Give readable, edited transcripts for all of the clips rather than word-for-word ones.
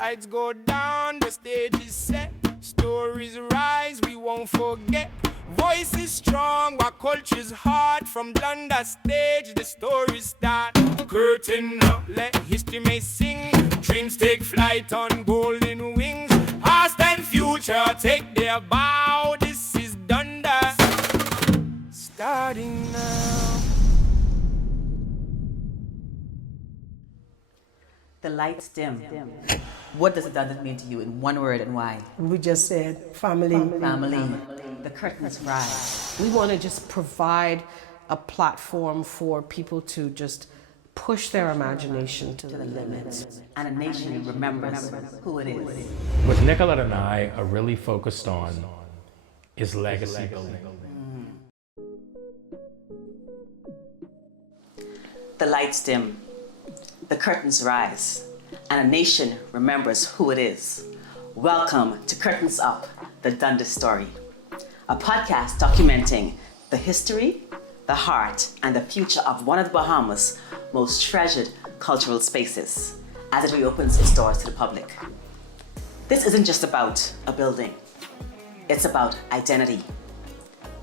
Lights go down, the stage is set. Stories rise, we won't forget. Voice is strong, our culture's hard. From Dundas stage, the stories start. Curtain up, let history may sing. Dreams take flight on golden wings. Past and future take their bow. This is Dundas, starting now. The lights dim. What does Dundas mean to you in one word and why? We just said family. Family. The curtains rise. We want to just provide a platform for people to just push their imagination to the limits. And a nation remembers who it is. What Nicolette and I are really focused on is legacy building. The lights dim. The curtains rise. And a nation remembers who it is. Welcome to Curtains Up, the Dundas Story. A podcast documenting the history, the heart, and the future of one of the Bahamas' most treasured cultural spaces as it reopens its doors to the public. This isn't just about a building. It's about identity.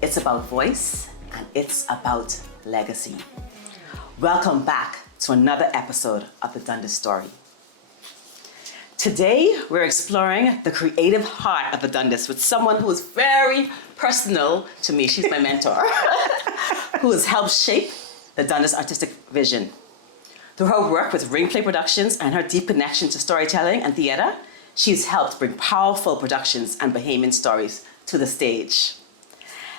It's about voice, and it's about legacy. Welcome back to another episode of the Dundas Story. Today, we're exploring the creative heart of the Dundas with someone who is very personal to me. She's my mentor, who has helped shape the Dundas artistic vision. Through her work with Ringplay Productions and her deep connection to storytelling and theater, she's helped bring powerful productions and Bahamian stories to the stage.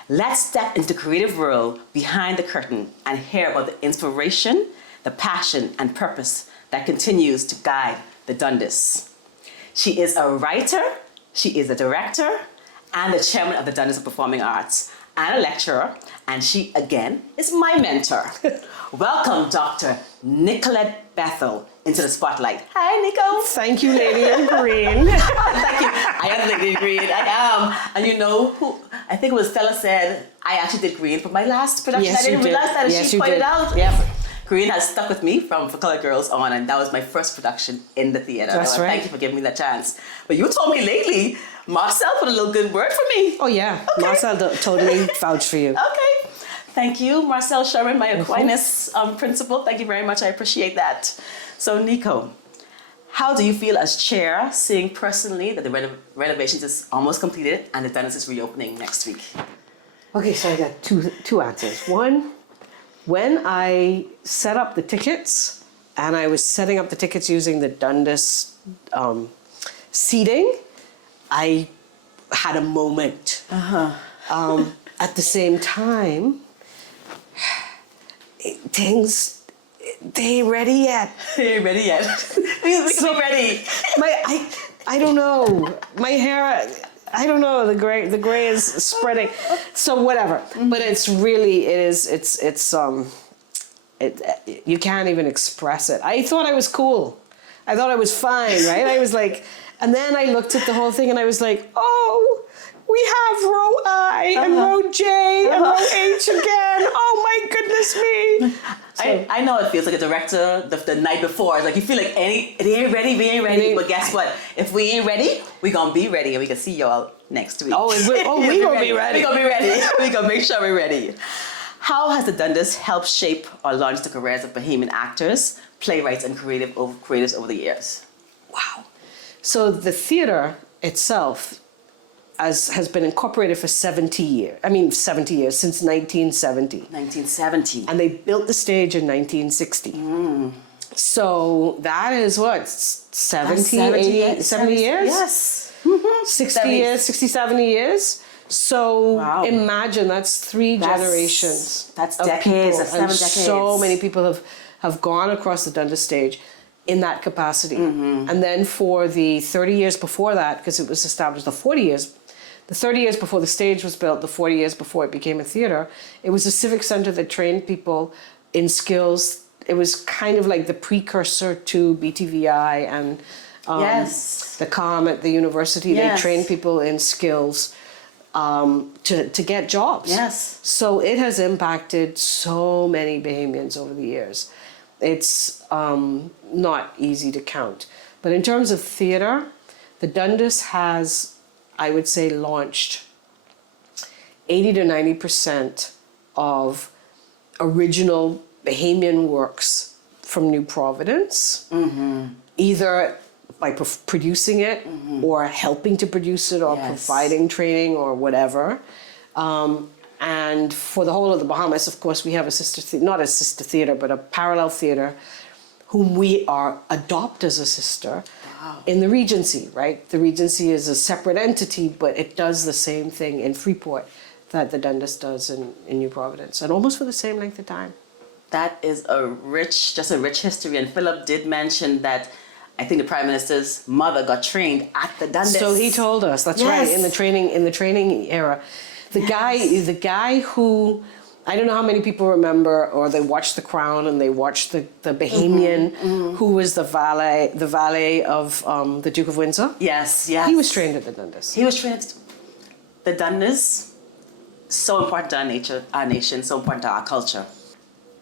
Let's step into the creative world behind the curtain and hear about the inspiration, the passion, and purpose that continues to guide the Dundas. She is a writer, she is a director, and the chairman of the Dundas of Performing Arts, and a lecturer, and she, again, is my mentor. Welcome, Dr. Nicolette Bethel, into the spotlight. Hi, Nico. Thank you, Lady in Green. Thank you. I am Lady in Green. I am. And you know who? I think it was Stella said, I actually did green for my last production. Yes, I didn't you did. realize that, and Yes, she you pointed did. out. Yep. Green has stuck with me from For Colored Girls on, and that was my first production in the theater. That's So right. Thank you for giving me that chance. But you told me lately, Marcel put a little good word for me. Oh yeah, Okay. Marcel totally vouched for you. Okay. Thank you, Marcel Sherman, my Aquinas principal. Thank you very much. I appreciate that. So, Nico, how do you feel as chair, seeing personally that the renovations is almost completed and the Dundas is reopening next week? Okay, so I got two answers. One, when I set up the tickets, and I was setting up the tickets using the Dundas seating, I had a moment. At the same time, things, they ain't ready yet. Are you ready yet? We can be ready. I don't know. My hair, I don't know. The gray is spreading. So whatever. But it's really, you can't even express it. I thought I was cool. I thought I was fine, right? I was like, and then I looked at the whole thing and I was like, oh, we have row I and row J and row H again. Oh my goodness me. I know it feels like a director the night before. It's like you feel like they ain't ready, we ain't ready. But guess what? If we ain't ready, we gonna be ready and we can see y'all next week. We gonna be ready. We gonna be ready. We gonna make sure we're ready. How has the Dundas helped shape or launch the careers of Bahamian actors, playwrights, and creatives over the years? Wow. So the theater itself has been incorporated for 70 years. I mean, 70 years, since 1970. 1970. And they built the stage in 1960. So that is what, 70, 80, 70 years? Yes. 60 years, 60, 70 years. So Wow. imagine that's three generations. That's of decades, people. that's 7 And decades. so many people have gone across the Dundas stage in that capacity. And then for the 30 years before that, because it was established the 30 years before the stage was built, the 40 years before it became a theater, it was a civic center that trained people in skills. It was kind of like the precursor to BTVI and the COM at the university. Yes. They trained people in skills to get jobs. Yes. So it has impacted so many Bahamians over the years. It's not easy to count. But in terms of theater, the Dundas has, I would say, launched 80 to 90% of original Bahamian works from New Providence, either by producing it or helping to produce it or providing training or whatever. And for the whole of the Bahamas, of course, we have a not a sister theater, but a parallel theater whom we are adopt as a sister in the Regency, right? The Regency is a separate entity, but it does the same thing in Freeport that the Dundas does in New Providence, and almost for the same length of time. That is just a rich history. And Philip did mention that I think the Prime Minister's mother got trained at the Dundas. So he told us, that's right, in the training era. The guy who, I don't know how many people remember, or they watched The Crown and they watched the Bahamian, who was the valet of the Duke of Windsor. Yes. He was trained at the Dundas. He was trained at the Dundas. So important to our nation, so important to our culture.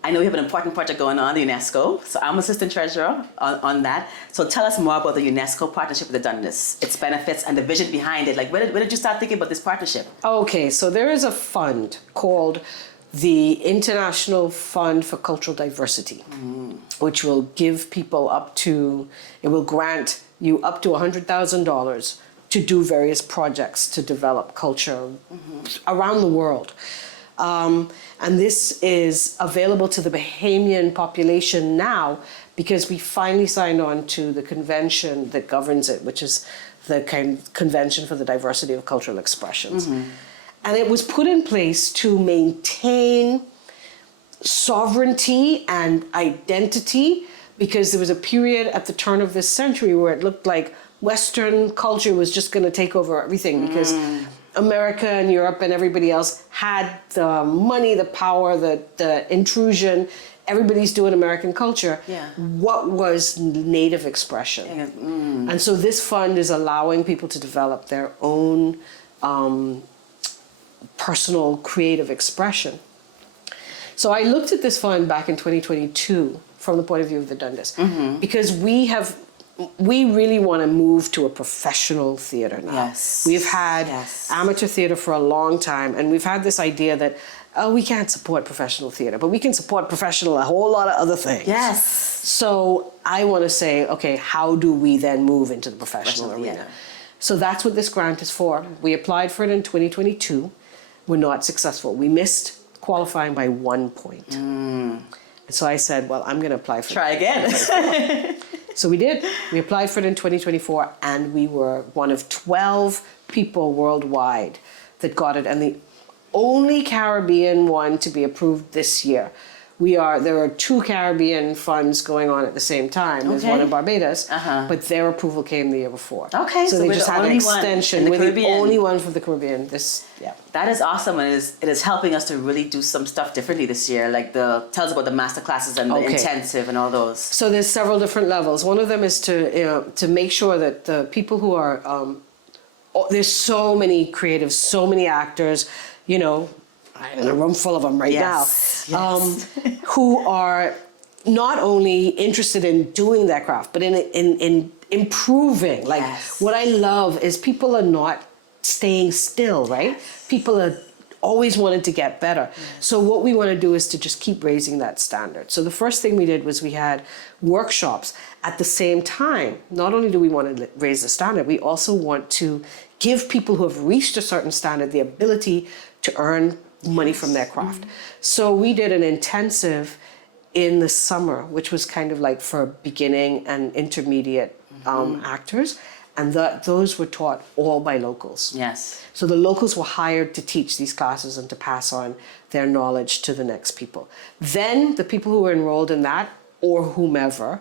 I know we have an important project going on, the UNESCO. So I'm assistant treasurer on that. So tell us more about the UNESCO partnership with the Dundas, its benefits and the vision behind it. Like, where did you start thinking about this partnership? Okay, so there is a fund called the International Fund for Cultural Diversity, which will give people it will grant you up to $100,000 to do various projects to develop culture around the world. And this is available to the Bahamian population now because we finally signed on to the convention that governs it, which is the Convention for the Diversity of Cultural Expressions. And it was put in place to maintain sovereignty and identity, because there was a period at the turn of this century where it looked like Western culture was just going to take over everything, because America and Europe and everybody else had the money, the power, the intrusion. Everybody's doing American culture. What was native expression? And so this fund is allowing people to develop their own personal creative expression. So I looked at this fund back in 2022 from the point of view of the Dundas, because we really want to move to a professional theater now. We've had amateur theater for a long time, and we've had this idea that, we can't support professional theater, but we can support a whole lot of other things. So I want to say, okay, how do we then move into the professional arena? So that's what this grant is for. We applied for it in 2022. We're not successful. We missed qualifying by 1 point. And so I said, well, I'm going to apply for it. Try again. So we did. We applied for it in 2024, and we were one of 12 people worldwide that got it, and the only Caribbean one to be approved this year. There are 2 Caribbean funds going on at the same time. There's one in Barbados, but their approval came the year before. So they just had an extension. We're the only one from the Caribbean. That is awesome, and it is helping us to really do some stuff differently this year. Like tell us about the master classes and the intensive and all those. So there's several different levels. One of them is to make sure that the people who are there's so many creatives, so many actors, in a room full of them now, who are not only interested in doing that craft, but in improving. What I love is people are not staying still, right? People are always wanted to get better. So what we want to do is to just keep raising that standard. So the first thing we did was we had workshops. At the same time, not only do we want to raise the standard, we also want to give people who have reached a certain standard the ability to earn money from their craft. So we did an intensive in the summer, which was kind of like for beginning and intermediate actors. And those were taught all by locals. So the locals were hired to teach these classes and to pass on their knowledge to the next people. Then the people who were enrolled in that, or whomever,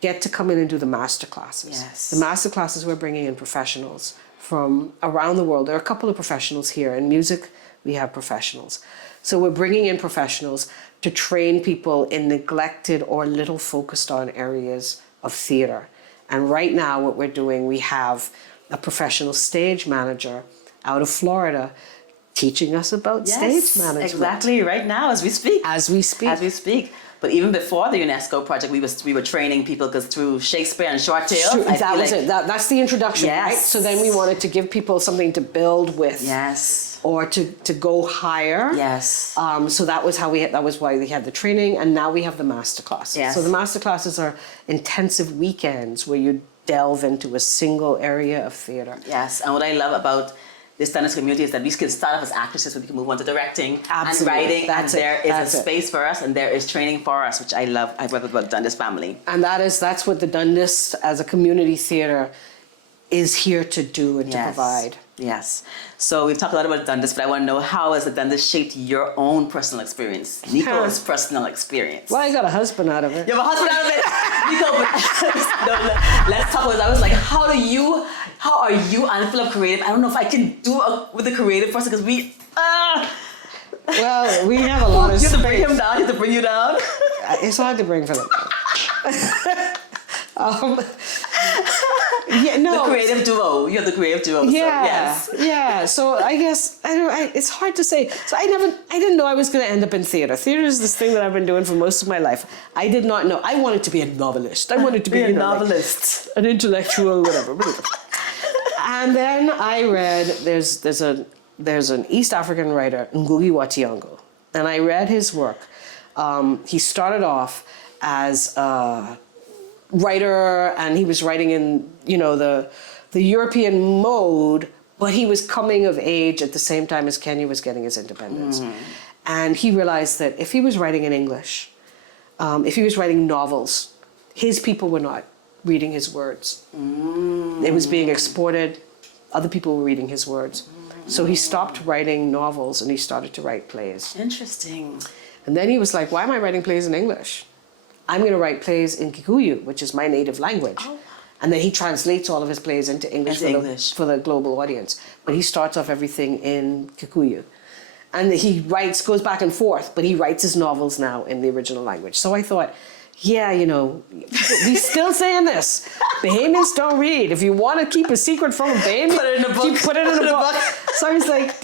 get to come in and do the master classes. The master classes, we're bringing in professionals from around the world. There are a couple of professionals here. In music, we have professionals. So we're bringing in professionals to train people in neglected or little focused on areas of theater. And right now what we're doing, we have a professional stage manager out of Florida teaching us about stage management. Exactly, right now as we speak. But even before the UNESCO project, we were training people because through Shakespeare and short tales, Sure, I that feel was like, it. That's the introduction, Yes. right? So then we wanted to give people something to build with, Yes. or to go higher. Yes. So that was how that was why we had the training, and now we have the master classes. Yes. So the master classes are intensive weekends where you delve into a single area of theater. Yes, and what I love about this Dundas community is that we can start off as actresses, but we can move on to directing Absolutely. and writing, That's and it. there is That's a it. space for us, and there is training for us, which I love. I love about Dundas family. And that's what the Dundas as a community theater is here to do and to provide. Yes. So we've talked a lot about Dundas, but I want to know, how has the Dundas shaped your own personal experience, Nico's personal experience? Well, I got a husband out of it. You have a husband out of it, Nico. Let's talk about it. I was like, how are you? I'm full of creative. I don't know if I can do with a creative person because we. Well, we have a lot of You have to bring space. him down. You have to bring you down. It's hard to bring Philip. Yeah, no. The creative duo. You have the creative duo. Yeah, So, yes. yeah. So I guess it's hard to say. So I didn't know I was going to end up in theater. Theater is this thing that I've been doing for most of my life. I did not know. I wanted to be a novelist. I wanted to be a novelist, an intellectual, whatever. And then I read there's an East African writer, Ngugi wa Thiong'o, and I read his work. He started off as a writer, and he was writing in the European mode, but he was coming of age at the same time as Kenya was getting its independence. And he realized that if he was writing in English, if he was writing novels, his people were not reading his words. It was being exported. Other people were reading his words. So he stopped writing novels and he started to write plays. Interesting. And then he was like, why am I writing plays in English? I'm going to write plays in Kikuyu, which is my native language. Oh. And then he translates all of his plays into English, for the global audience. But he starts off everything in Kikuyu. And he goes back and forth, but he writes his novels now in the original language. So I thought, yeah, we still saying this. Bahamians don't read. If you want to keep a secret from a Bahamian, Put it in a book. put it in a book. So I was like,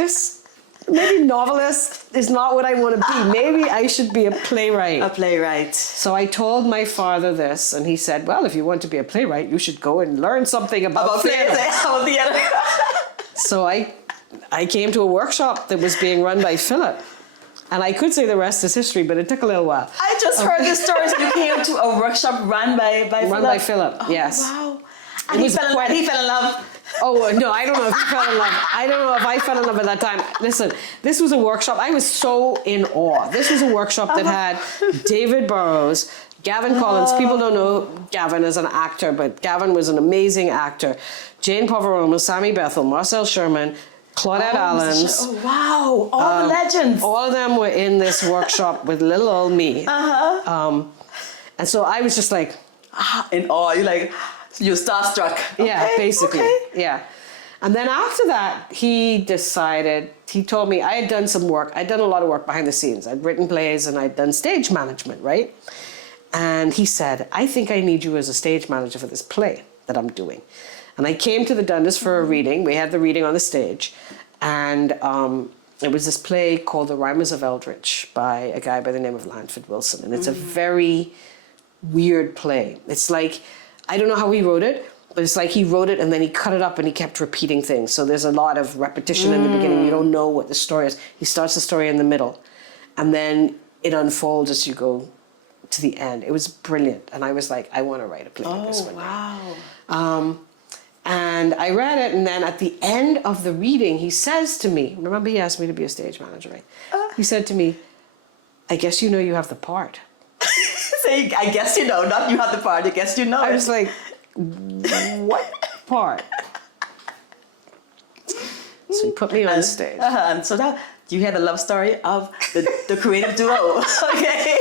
maybe novelist is not what I want to be. Maybe I should be a playwright. A playwright. So I told my father this, and he said, well, if you want to be a playwright, you should go and learn something about theater. About theater. So I came to a workshop that was being run by Philip. And I could say the rest is history, but it took a little while. I just heard this story. So you came to a workshop run by Philip? Run by Philip, yes. Wow. And he fell in love. Oh, no, I don't know if he fell in love. I don't know if I fell in love at that time. Listen, this was a workshop. I was so in awe. This was a workshop that had David Burrows, Gavin Collins. People don't know Gavin as an actor, but Gavin was an amazing actor. Jane Poveroma, Sammy Bethel, Marcel Sherman, Claudette Allens. Oh, wow. All the legends. All of them were in this workshop with little old me. And so I was just like, in awe. You're starstruck. yeah, Okay, basically. okay. Yeah. And then after that, he told me, I had done some work. I'd done a lot of work behind the scenes. I'd written plays and I'd done stage management, right? And he said, I think I need you as a stage manager for this play that I'm doing. And I came to the Dundas for a reading. We had the reading on the stage. And it was this play called The Rhymers of Eldritch by a guy by the name of Lanford Wilson. And it's a very weird play. It's like, I don't know how he wrote it, but it's like he wrote it and then he cut it up and he kept repeating things. So there's a lot of repetition in the beginning. You don't know what the story is. He starts the story in the middle. And then it unfolds as you go to the end. It was brilliant. And I was like, I want to write a play like this one day. Wow. And I read it, and then at the end of the reading, he says to me, remember he asked me to be a stage manager, right? He said to me, I guess you know you have the part. Say, I guess you know, not you have the part, I guess you know. I was like, what part? So he put me on stage. And so that you hear the love story of the creative duo. Okay.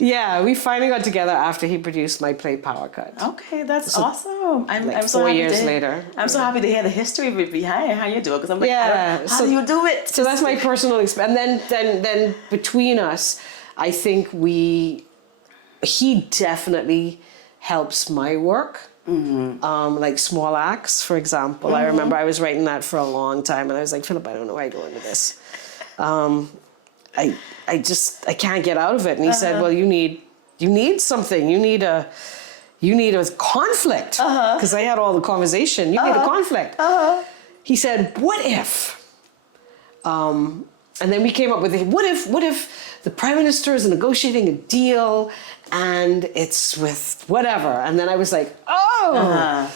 Yeah, we finally got together after he produced my play Power Cut. Okay, that's awesome. I'm so 4 happy years later. I'm so happy to hear the history behind how you do it, because I'm like, Yeah, how do you do it? So that's my personal experience. And then between us, I think he definitely helps my work. Like Small Acts, for example. I remember I was writing that for a long time, and I was like, Philip, I don't know how I go into this. I can't get out of it. And he said, well, you need something. You need a conflict. Because I had all the conversation. You need a conflict. He said, what if? And then we came up with what if the Prime Minister is negotiating a deal and it's with whatever? And then I was like, oh,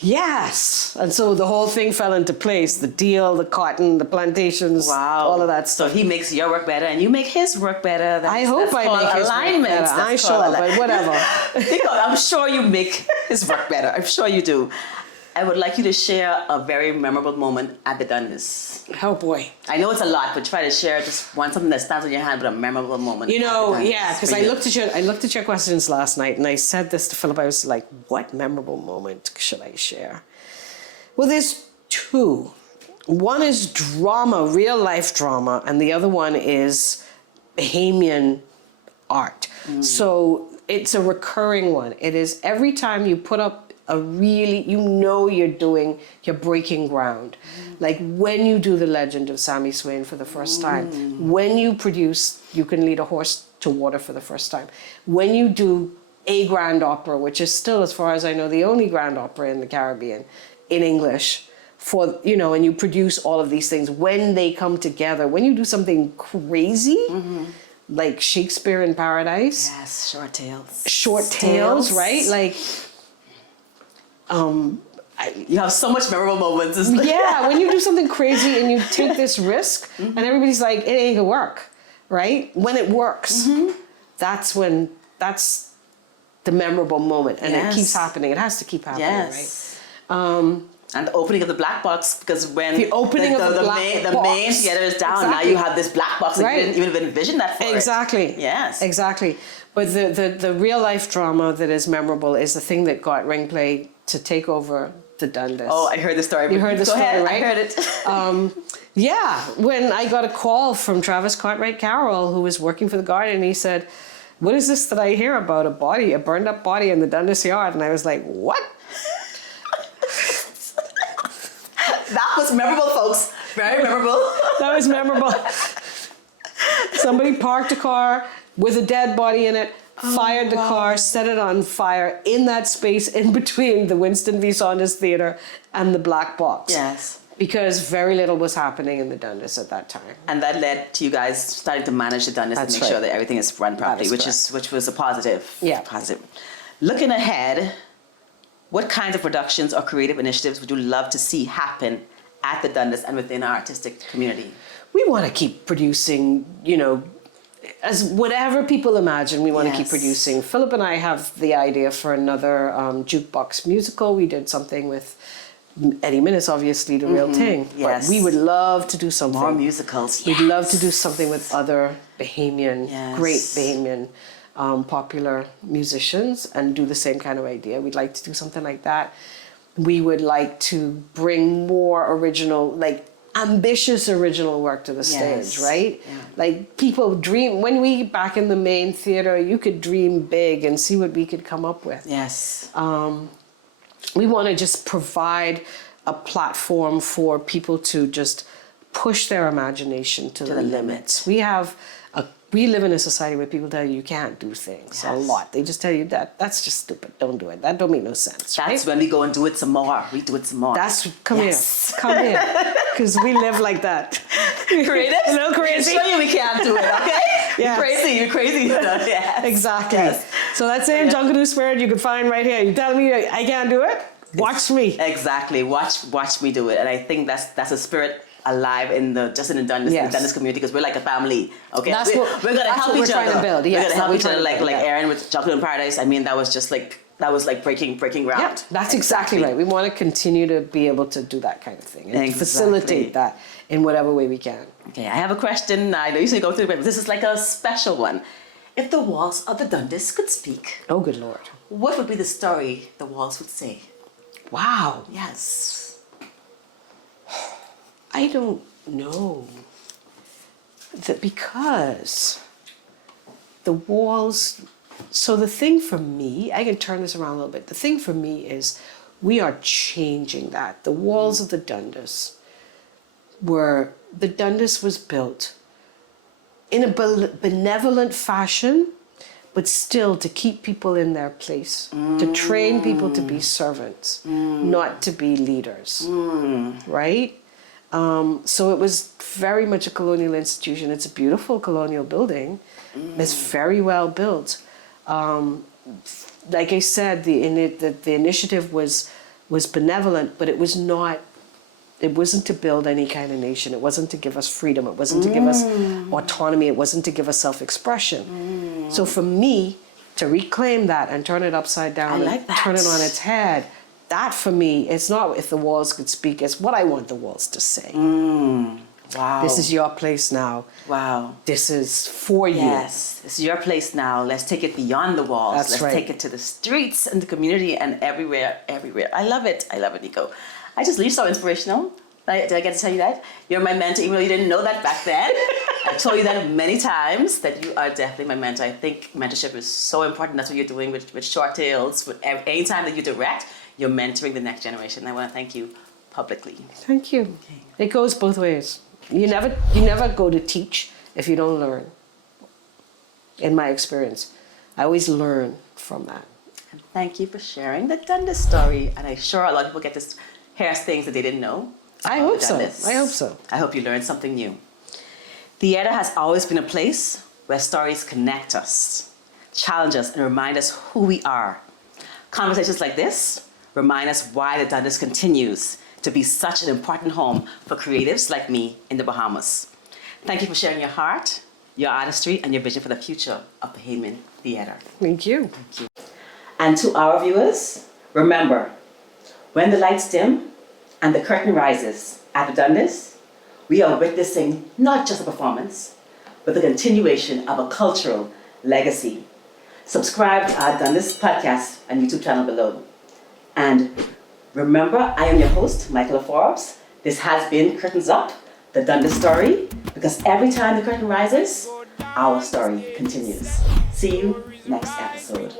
yes. And so the whole thing fell into place. The deal, the cotton, the plantations, all of that stuff. So he makes your work better and you make his work better. I hope I make his alignment. work better. I'm sure, but whatever. I'm sure you make his work better. I'm sure you do. I would like you to share a very memorable moment at the Dundas. Oh boy. I know it's a lot, but try to share just something that stands on your hand, but a memorable moment. You know, yeah, because I looked at your questions last night and I said this to Philip. I was like, what memorable moment should I share? Well, there's two. One is drama, real life drama, and the other one is Bahamian art. So it's a recurring one. It is every time you put up you're breaking ground. Like when you do the Legend of Sammy Swain for the first time, when you produce You Can Lead a Horse to Water for the first time, when you do a grand opera, which is still, as far as I know, the only grand opera in the Caribbean in English, and you produce all of these things, when they come together, when you do something crazy, like Shakespeare in Paradise. Yes, short tales. Short tales, right? Like, you have so much memorable moments. Yeah, when you do something crazy and you take this risk, and everybody's like, it ain't gonna work, right? When it works, that's the memorable moment, and it keeps happening. It has to keep happening, right? And the opening of the black box, because when the opening of the black box, main theater is down, now you have this black box. Right. You didn't even envision that for Exactly. Yes. Exactly. But the real life drama that is memorable is the thing that got Ringplay to take over the Dundas. Oh, I heard the story. You heard the story, ahead. right? I heard it. Yeah, when I got a call from Travis Cartwright Carroll, who was working for the Guardian, and he said, what is this that I hear about a burned up body in the Dundas yard? And I was like, what? That was memorable, folks. Very memorable. That was memorable. Somebody parked a car with a dead body in it, fired the car, set it on fire in that space in between the Winston V. Saunders Theatre and the black box. Yes. Because very little was happening in the Dundas at that time. And that led to you guys starting to manage the Dundas and make sure that everything is run properly, which was a positive. Yeah. Positive. Looking ahead, what kinds of productions or creative initiatives would you love to see happen at the Dundas and within our artistic community? We want to keep producing, as whatever people imagine, we want to keep producing. Philip and I have the idea for another jukebox musical. We did something with Eddie Minnis, obviously, The Real Thing. Yes. But we would love to do something. More musicals. We'd love to do something with other Bahamian, great Bahamian popular musicians and do the same kind of idea. We'd like to do something like that. We would like to bring more original, ambitious original work to the stage, right? Yeah. Like people dream, when we back in the main theater, you could dream big and see what we could come up with. Yes. We want to just provide a platform for people to just push their imagination to the limits. We live in a society where people tell you can't do things a lot. They just tell you that's just stupid. Don't do it. That don't make no sense. That's when we go and do it some more. We do it some more. Come here, because we live like that. Creative, a little crazy. Show you we can't do it. Okay. Yes. You're crazy. Yes. Exactly. Yes. So that same Junkanoo spirit you can find right here. You tell me I can't do it. Watch me. Exactly. Watch me do it. And I think that's a spirit alive in the Dundas community, because we're like a family. Okay, we're gonna help each other. Trying to build. Yes, we're gonna help each other, like Aaron with Junkanoo in Paradise. I mean, that was like breaking ground. Yeah, that's exactly right. We want to continue to be able to do that kind of thing and facilitate that in whatever way we can. Okay, I have a question. I know you usually go through it, but this is like a special one. If the walls of the Dundas could speak, oh good Lord, what would be the story the walls would say? Wow. Yes. I don't know. That because the walls, so the thing for me, I can turn this around a little bit. The thing for me is we are changing that. The walls of the Dundas was built in a benevolent fashion, but still to keep people in their place, to train people to be servants, not to be leaders, right? So it was very much a colonial institution. It's a beautiful colonial building. It's very well built. Like I said, the initiative was benevolent, but it was not. It wasn't to build any kind of nation. It wasn't to give us freedom. It wasn't to give us autonomy. It wasn't to give us self-expression. So for me, to reclaim that and turn it upside down and turn it on its head, that for me, it's not if the walls could speak, it's what I want the walls to say. Wow. This is your place now. Wow. This is for you. Yes, this is your place now. Let's take it beyond the walls. Let's take it to the streets and the community and everywhere. I love it, Nico. You're so inspirational. Did I get to tell you that? You're my mentor, even though you didn't know that back then. I told you that many times, that you are definitely my mentor. I think mentorship is so important. That's what you're doing with Short Tales. With any time that you direct, you're mentoring the next generation. I want to thank you publicly. Thank you. Okay. It goes both ways. You never go to teach if you don't learn. In my experience, I always learn from that. And thank you for sharing the Dundas story. And I'm sure a lot of people get to hear things that they didn't know. I hope so. I hope you learned something new. Theatre has always been a place where stories connect us, challenge us, and remind us who we are. Conversations like this remind us why the Dundas continues to be such an important home for creatives like me in the Bahamas. Thank you for sharing your heart, your artistry, and your vision for the future of Bahamian theatre. Thank you. Thank you. And to our viewers, remember, when the lights dim and the curtain rises at the Dundas, we are witnessing not just a performance, but the continuation of a cultural legacy. Subscribe to our Dundas podcast and YouTube channel below. And remember, I am your host, Michaella Forbes. This has been Curtains Up, the Dundas story, because every time the curtain rises, our story continues. See you next episode.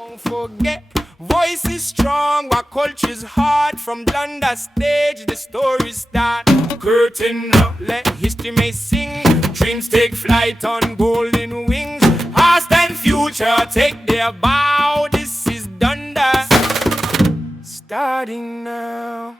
Voice is strong, our culture's hard. From Dundas stage, the story start. Curtain up, let history may sing. Dreams take flight on golden wings. Past and future take their bow. This is Dundas, starting now.